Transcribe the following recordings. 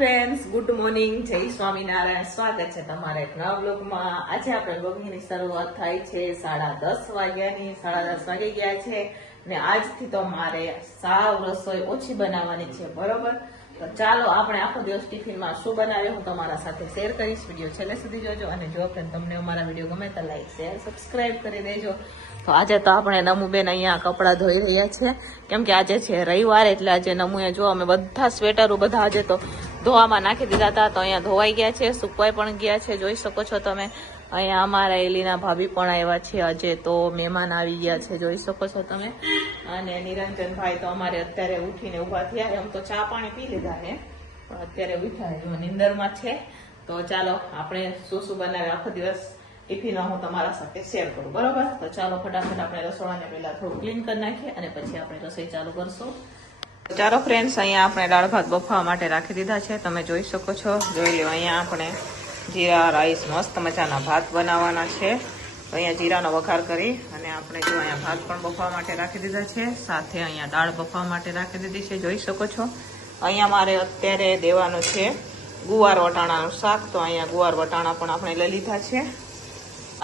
Friends, good morning, જય સ્વામિનારાયણ. સ્વાગત છે તમારા એક નવા બ્લોગમાં. આજે આપણે બ્લોગની શરૂઆત થાય છે 10:30 વાગ્યાની. 10:30 વાગી ગયા છે અને આજથી તો મારે સાવ રસોઈ ઓછી બનાવવાની છે, બરોબર? તો ચાલો આપણે આખો દિવસ ટિફિનમાં શું બનાવ્યું હું તમારા સાથે શેર કરીશ. વિડીયો છેલ્લે સુધી જોજો અને જો ફ્રેન્ડ તમને અમારા વિડીયો ગમે તો લાઈક શેર સબસ્ક્રાઇબ કરી દેજો. તો આજે તો આપણે નમુબેન અહીંયા કપડાં ધોઈ રહ્યા છે, કેમ કે આજે છે રવિવાર. એટલે આજે નમુએ જો અમે બધા સ્વેટરો બધા આજે તો ધોવામાં નાખી દીધા હતા, તો અહીંયા ધોવાઈ ગયા છે, સુકવાઈ પણ ગયા છે. જોઈ શકો છો તમે. અહીંયા અમારા એલીના ભાભી પણ આવ્યા છે, આજે તો મહેમાન આવી ગયા છે, જોઈ શકો છો તમે. અને નિરંજનભાઈ તો અમારે અત્યારે ઉઠીને ઉભા થયા. એમ તો ચા પાણી પી લીધા ને, પણ અત્યારે ઉઠ્યા નિંદરમાં છે. તો ચાલો આપણે શું શું બનાવે આખો દિવસ ટિફિન હું તમારા સાથે શેર કરું, બરોબર? તો ચાલો ફટાફટ આપણે રસોડાને પહેલા થોડું ક્લીન કરી નાખીએ અને પછી આપણે રસોઈ ચાલુ કરશું. ચાલો ફ્રેન્ડ્સ, અહીંયા આપણે દાળ ભાત બફાવા માટે રાખી દીધા છે, તમે જોઈ શકો છો. જોઈ લો, અહીંયા આપણે જીરા રાઈસ મસ્ત મજાના ભાત બનાવવાના છે. તો અહીંયા જીરાનો વઘાર કરી અને આપણે જો અહીંયા ભાત પણ બફાવા માટે રાખી દીધા છે, સાથે અહીંયા દાળ બફાવા માટે રાખી દીધી છે, જોઈ શકો છો. અહીંયા મારે અત્યારે દેવાનું છે ગુવાર વટાણાનું શાક. તો અહીંયા ગુવાર વટાણા પણ આપણે લઈ લીધા છે.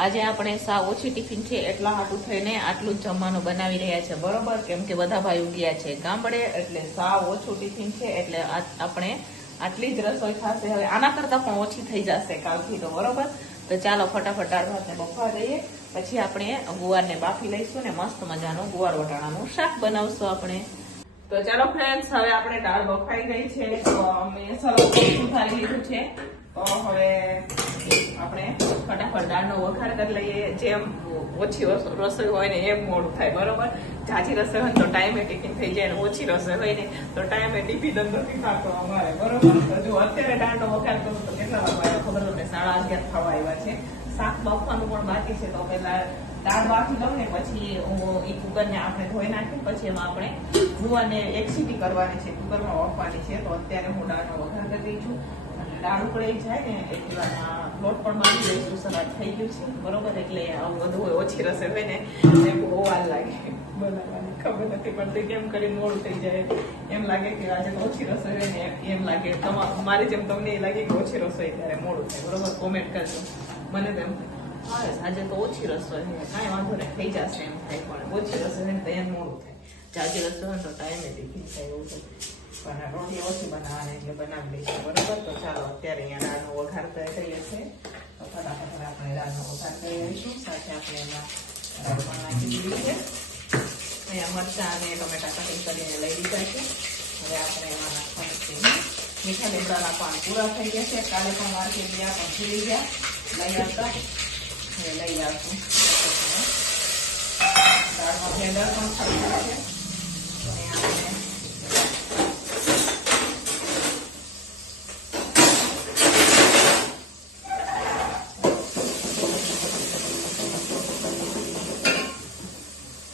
આજે આપણે સાવ ઓછી ટિફિન છે એટલા હાટું થઈને આટલું જ જમવાનું બનાવી રહ્યા છે, બરોબર? કેમ કે બધા ભાઈઓ ગયા છે ગામડે, એટલે સાવ ઓછું ટિફિન છે. એટલે આપણે આટલી જ રસોઈ થશે. હવે આના કરતા પણ ઓછી થઈ જશે કાલથી, તો બરોબર? તો ચાલો ફટાફટ દાળ ભાતને બફાવા દઈએ, પછી આપણે ગુવારને બાફી લઈશું ને મસ્ત મજાનું ગુવાર વટાણાનું શાક બનાવશું આપણે. તો ચાલો ફ્રેન્ડ્સ, હવે આપણે દાળ બફાઈ ગઈ છે, તો મેં સરસ સુધારી લીધું છે. તો હવે આપણે ફટાફટ દાળનો વઘાર કરી લઈએ. જેમ ઓછી રસોઈ હોય ને એમ મોડું થાય, બરોબર? જાજી રસોઈ હોય તો ટાઈમે ટિફિન થઈ જાય, ને ઓછી રસોઈ હોય ને તો ટાઈમે ટિફિન નથી ખાતો અમારે, બરોબર? તો જો અત્યારે દાળનો વઘાર કરું તો કેટલા વાગ્યા ખબર ને 11:30 થવા આવ્યા છે. શાક બાફવાનું પણ બાકી છે, તો પેલા દાળ બાફી લઉં ને પછી હું એ કુકરને આપણે ધોઈ નાખીએ, પછી એમાં આપણે ગુવારને એક સીટી કરવાની છે, કુકરમાં વાપવાની છે. તો અત્યારે હું દાળનો વઘાર કરી દઈ છું. દાળ ઉકળી જાય ને એટલે લોટ પણ બાંધી દઈશું. સલાડ થઈ ગયું છે, બરોબર? એટલે આવું બધું હોય, ઓછી રસોઈ હોય ને એ બહુ વાર લાગે બનાવવાની, ખબર નથી પડતી કેમ કરી મોડું થઈ જાય. એમ લાગે કે આજે તો ઓછી રસોઈ હોય ને એમ લાગે. મારી જેમ તમને એ લાગે કે ઓછી રસોઈ ત્યારે મોડું થાય, બરોબર? કોમેન્ટ કરજો. મને તો એમ થાય આજે તો ઓછી રસોઈ હોય, કાંઈ વાંધો નહીં, થઈ જશે એમ થાય. પણ ઓછી રસોઈ હોય ને તો એમ મોડું થાય. જાજી રસોઈ હોય તો ટાઈમે ટિફિન થાય એવું થાય. પણ રોટી ઓછી બનાવવાની એટલે બનાવી દઈશું, બરોબર? તો ચાલો અત્યારે અહીંયા દાળનો વઘાર કરી દઈએ છે. તો ફટાફટ આપણે દાળનો વઘાર કરી લઈશું. સાથે આપણે એમાં દાળ પણ નાખી દીધી છે. અહીંયા મરચાં અને ટમેટા કટિંગ કરીને લઈ લીધા છે. હવે આપણે એમાં નાખવાનું છે મીઠા લીમડાના પાન પૂરા થઈ ગયા છે. કાલે પણ માર્કેટ ગયા પણ ભૂલી ગયા લઈ આવતા, હવે લઈ આવશું. દાળમાં ભેંદર પણ થઈ ગયા છે.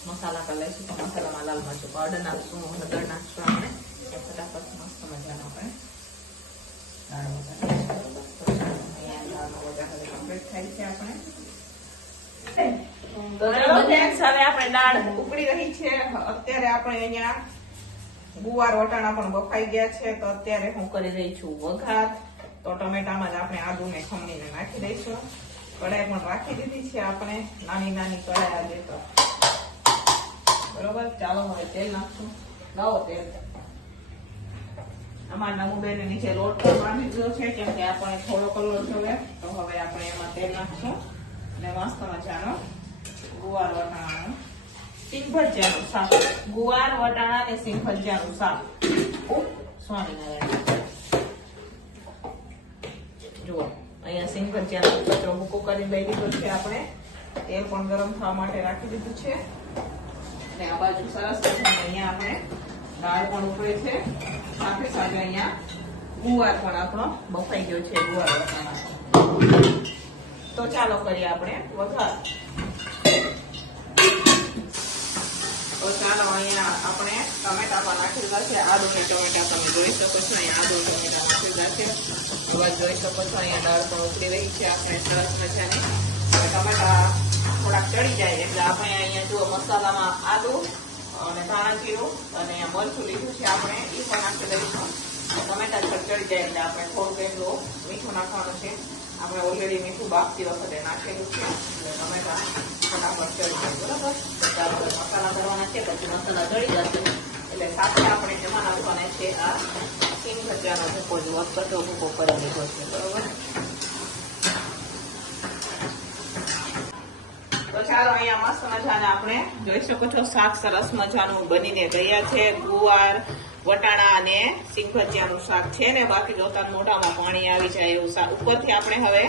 મસાલા કરી લઈશું. તો મસાલામાં લાલ મરચું પાવડર નાખશું, હળદર નાખશું આપણે. ફટાફટ મસ્ત મજાનો આપણે દાળ વઘાર અહીંયા દાળનો વઘાર હવે કમ્પ્લીટ થાય છે આપણે. તો ચલો ફ્રેન્ડ્સ, હવે આપણે દાળ ઉકળી રહી છે. અત્યારે આપણે અહીંયા ગુવાર વટાણા પણ બફાઈ ગયા છે. તો અત્યારે હું કરી રહી છું વઘાર. તો ટમેટામાં જ આપણે આદુને ખમણીને નાખી દઈશું. કઢાઈ પણ રાખી દીધી છે આપણે, નાની નાની કઢાઈ આજે તો, બરોબર? ચાલો હવે તેલ નાખશું. લાવો તેલ. અમારા નમુબેન નીચે લોટ પણ બાંધી દીધો છે, કેમ કે આપણે થોડો કલર જોવે. તો હવે આપણે એમાં તેલ નાખશું અને મસ્ત મજાનો ગુવાર વટાણાનું સિંગ ભજીયાનું શાક. ગુવાર વટાણા અને સિંગ ભજીયાનું શાક. સ્વામિનારાયણ. જુઓ, અહીંયા સિંગ ભજીયાનો કચરો ભૂકો કરી લઈ લીધો છે આપણે. તેલ પણ ગરમ થવા માટે રાખી દીધું છે. અને આ બાજુ સરસ અહીંયા આપણે દાળ પણ ઉકળે છે, સાથે સાથે અહીંયા ગુવાર પણ આપણો બફાઈ ગયો છે, ગુવાર વટાણા. તો ચાલો કરીએ આપણે વઘાર. તો ચાલો અહીંયા આપણે ટમેટા પણ નાખી દીધા છે. આદુ ને ટમેટા તમે જોઈ શકો છો. અહીંયા આદુ ટમેટા નાખી દીધા છે. હવે જોઈ શકો છો અહીંયા દાળ પણ ઉકળી રહી છે આપણે સરસ મજાની. ટમેટા થોડાક ચડી જાય એટલે આપણે અહીંયા જુઓ મસાલામાં આદુ અને ધાણા જીરું અને મરચું લીધું છે આપણે, એ પણ નાખી દઈશું. ટમેટા ચડી જાય એટલે આપણે થોડુંક એટલું મીઠું નાખવાનું છે. આપણે ઓલરેડી મીઠું બાફતી વખતે નાખેલું છે એટલે ટમેટા ફટાફટ ચડી જાય. બરોબર, તો ચાલો મસાલા કરવાના છે. પછી મસાલા ચડી જશે એટલે સાથે આપણે એમાં નાખવાના છે આ સિંગ ભજીયાનો ભૂકો. જો કટો ભૂકો કરી દીધો છે. બરોબર, તો ચાલો અહીંયા મસ્ત મજાને આપણે જોઈ શકો છો શાક સરસ મજાનું બનીને તૈયાર છે. ગુવાર, વટાણા અને સિંગ ભજીયાનું શાક છે ને. બાકી જોતા મોઢામાં પાણી આવી જાય એવું શાક. ઉપરથી આપણે હવે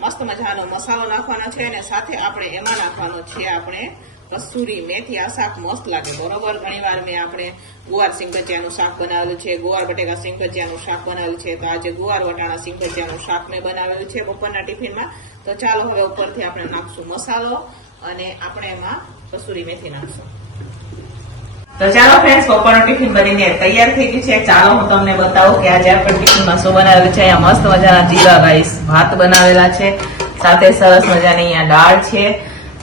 મસ્ત મજાનો મસાલો નાખવાનો છે અને સાથે આપણે એમાં નાખવાનો છે આપણે કસૂરી મેથી. આ શાક મસ્ત લાગે. બરોબર, ઘણી વાર મેં આપણે ગુવાર સિંગ ભજીયાનું શાક બનાવેલું છે, ગુવાર બટેકા સિંગ ભજીયાનું શાક બનાવેલું છે. તો આજે ગુવાર વટાણા સિંગ ભજીયાનું શાક મેં બનાવેલું છે બપોરના ટિફિનમાં. તો ચાલો હવે ઉપરથી આપણે નાખશું મસાલો અને આપણે એમાં કસૂરી મેથી નાખશું. તો ચાલો ફ્રેન્ડ્સ, બપોરનું ટિફિન બનીને તૈયાર થઈ ગયું છે. ચાલો હું તમને બતાવું કે આજે આપણે ટિફિનમાં શું બનાવેલું છે. અહીંયા મસ્ત મજાના જીરા રાઈસ ભાત બનાવેલા છે, સાથે સરસ મજાની અહીંયા દાળ છે,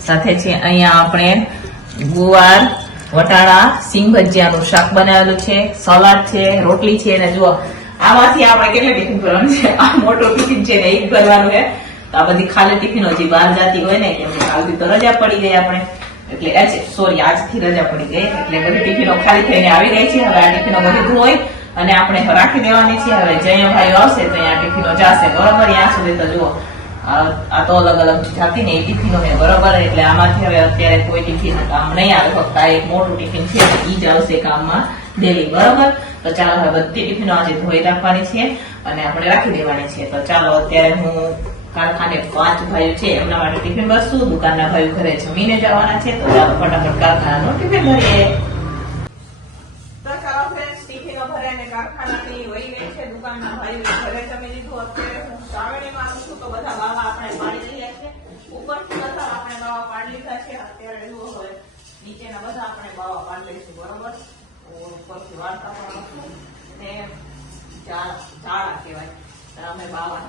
સાથે છે અહીંયા આપણે ગુવાર વટાણા સિંગ ભજીયાનું શાક બનાવેલું છે, સલાડ છે, રોટલી છે. અને જુઓ આમાંથી આપણે કેટલા ટિફિન ભરવાનું છે. આ મોટો ટિફિન છે ને એ જ ભરવાનું છે. તો આ બધી ખાલી ટિફિનો હજી બહાર જતી હોય ને, કેમ કે કાલથી તો રજા પડી ગઈ આપણે, એટલે સોરી આજથી રજા પડી ગઈ એટલે બધી ટિફિનો ખાલી થઈને આવી ગઈ છે. હવે આ ટિફિનો બધી ધોઈ અને આપણે રાખી દેવાની છે. હવે જયા ભાઈ આવશે તો અહીંયા ટિફિનો જશે. બરોબર, ત્યાં સુધી તો જુઓ આ તો અલગ અલગ જાતી ને એ ટિફિનો છે. બરોબર, એટલે આમાંથી હવે અત્યારે કોઈ ટિફિન કામ નહીં આવે. ફક્ત આ એક મોટું ટિફિન છે એ જ આવશે કામમાં ડેલી. બરોબર, તો ચાલો હવે બધી ટિફિનો આજે ધોઈ રાખવાની છે અને આપણે રાખી દેવાની છે. તો ચાલો અત્યારે હું કારખાને 5 ભાઈઓ છે એમના માટે ટિફિન બસું. દુકાનના ભાઈઓ ઘરે જમીને જવાના છે. તો ચાલો ફટાફટ કારખાનાનું ટિફિન ભરીએ. તો ચાલો ફ્રેન્ડ્સ, ટિફિનો ભરાઈને કારખાનાની વહી ગઈ છે. દુકાનના ભાઈઓ ઘરે જમી લીધું. અત્યારે હું શ્રાવણીમાં આવું છું તો બધા બાવા આપણે પાડી રહ્યા છે. ઉપરથી બધા આપણે બાવા પાડી લીધા છે. અત્યારે જુઓ હવે નીચેના બધા આપણે બાવા પાડી લઈશું. બરોબર, ઉપરથી વાળતા પણ આવશું ને ઝાડા કહેવાય અમે બાવા.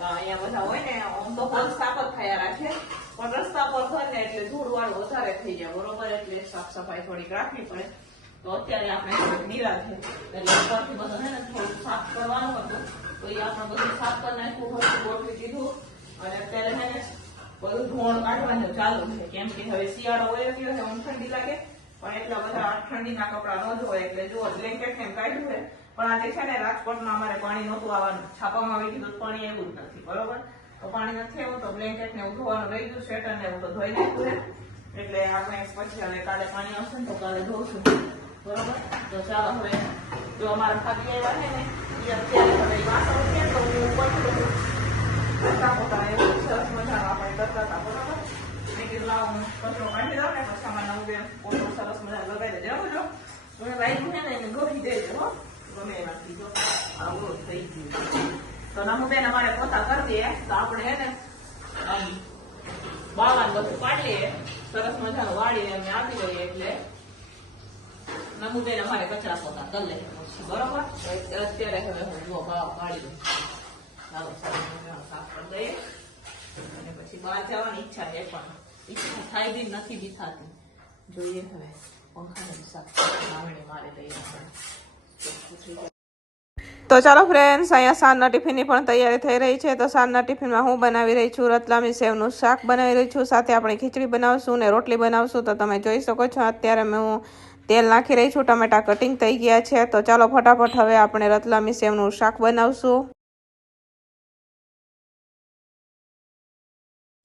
અહીંયા બધા હોય ને આમ તો ફોન સાફ જ થયા રાખે, પણ રસ્તા પર ઘર ને એટલે ધૂળ વાળું વધારે થઈ જાય. બરોબર, એટલે સાફ સફાઈ થોડીક રાખવી પડે. તો અત્યારે આપણે થોડીક નિરાશ છે એટલે ઉપરથી બધું છે ને થોડું સાફ કરવાનું હતું. તો એ આપણે બધું સાફ કરી નાખ્યું હતું, ગોઠવી દીધું. અને અત્યારે છે ને બધું ધોણ કાઢવાનું ચાલુ છે. કેમ કે હવે શિયાળો હોય ગયો છે, ઠંડી લાગે પણ એટલા બધા ઠંડીના કપડા ન ધોય. એટલે જુઓ બ્લેન્કેટ ને કાઢ્યું છે. પણ આજે છે ને રાજકોટમાં અમારે પાણી નહોતું આવવાનું. છાપામાં આવી કીધું પાણી એવું જ નથી. બરોબર, તો પાણી નથી એવું તો બ્લેન્કેટ ને એવું ધોવાનું રહી ગયું. સ્વેટર ને એવું તો ધોઈ નાખ્યું છે. એટલે આપણે પછી હવે કાલે પાણી આવશે ને તો કાલે ધોશું. બરોબર, તો ચાલો હવે જો અમારા ખાતી આવ્યા છે ને એ અત્યારે હવે વાસણ છે તો હું ઉપરથી કરતા પોતા એવું સરસ મજાનું આપણે કરતા હતા. બરોબર, મેં કીધું લાવ હું કચરો કાઢી દઉં ને પછી અમારા નવું પોતો સરસ મજા લગાવી દેજો. જો તમે લાગ્યું છે ને એને ગોઠી દેજો. હો, ગમે એનાથી જો આવું થઈ ગયું તો નમુબેન અમારે પોતા કરી દઈએ તો આપણે હે ને બાવાનું બધું પાડી લઈએ. સરસ મજાનું વાળીને અમે આપી દઈએ એટલે નમુબેન અમારે કચરા પોતા કરી લે. બરોબર, અત્યારે હવે હું જો બાવા પાડી દઉં. ચાલો સરસ મજાનું સાફ કરી દઈએ અને પછી બહાર જવાની ઈચ્છા છે પણ ઈચ્છા થાય બી નથી બી થતી. જોઈએ હવે પંખાને સાફ માવણી મારે લઈએ. તો ચાલો ફ્રેન્ડ્સ, અહીંયા સાંજના ટિફિનની પણ તૈયારી થઈ રહી છે. તો સાંજના ટિફિનમાં હું બનાવી રહી છું રતલામી સેવનું શાક બનાવી રહી છું. સાથે આપણે ખીચડી બનાવશું ને રોટલી બનાવશું. તો તમે જોઈ શકો છો અત્યારે હું તેલ નાખી રહી છું. ટમેટા કટિંગ થઈ ગયા છે. તો ચાલો ફટાફટ હવે આપણે રતલામી સેવનું શાક બનાવશું.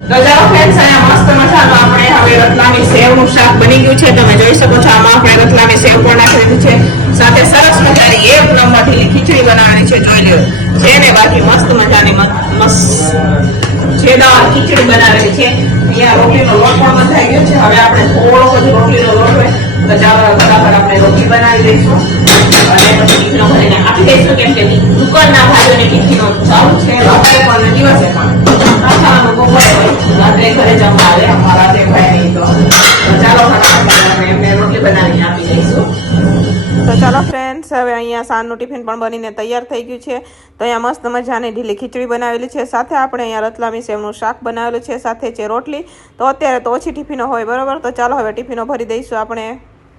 તો ચાલો ફ્રેન્ડ્સ, અહીંયા મસ્ત મજાનું આપણે હવે રતલામી સેવનું શાક બની ગયું છે. તમે જોઈ શકો છો આમાં આપણે રતલામી સેવ પણ નાખી દીધું છે. સાથે સરસ મજાની એક નંબરની ખીચડી બનાવવાની છે. જોઈ લો છે ને બાકી મસ્ત મજાની છેદાવાર ખીચડી બનાવેલી છે. અહીંયા રોટલીનો લોટ પણ બંધાઈ ગયો છે. હવે આપણે થોડો બધો રોટલીનો લોટ હોય તો ચાલો બરાબર આપણે રોટલી બનાવી દઈશું અને પછી ટિફિનો ભરીને આપી દઈશું. કેમ કે દુકાનના ભાઈઓને ટિફિનો ચાલુ છે રાત્રે પણ દિવસે પણ ખાવાનું બપોરે હોય, રાત્રે ઘરે જમવા આવે અમારા તે ભાઈ તો ચાલો ફટાફટ એમને રોટલી બનાવીને આપી દઈશું. તો ચાલો ફ્રેન્ડ્સ, હવે અહીંયા સાંજનું ટિફિન પણ બનીને તૈયાર થઈ ગયું છે. તો અહીંયા મસ્ત મજાની ઢીલી ખીચડી બનાવેલી છે. સાથે આપણે અહીંયા રતલામી સેવનું શાક બનાવેલું છે. સાથે છે રોટલી. તો અત્યારે તો ઓછી ટિફિનો હોય. બરોબર, તો ચાલો હવે ટિફિનો ભરી દઈશું આપણે.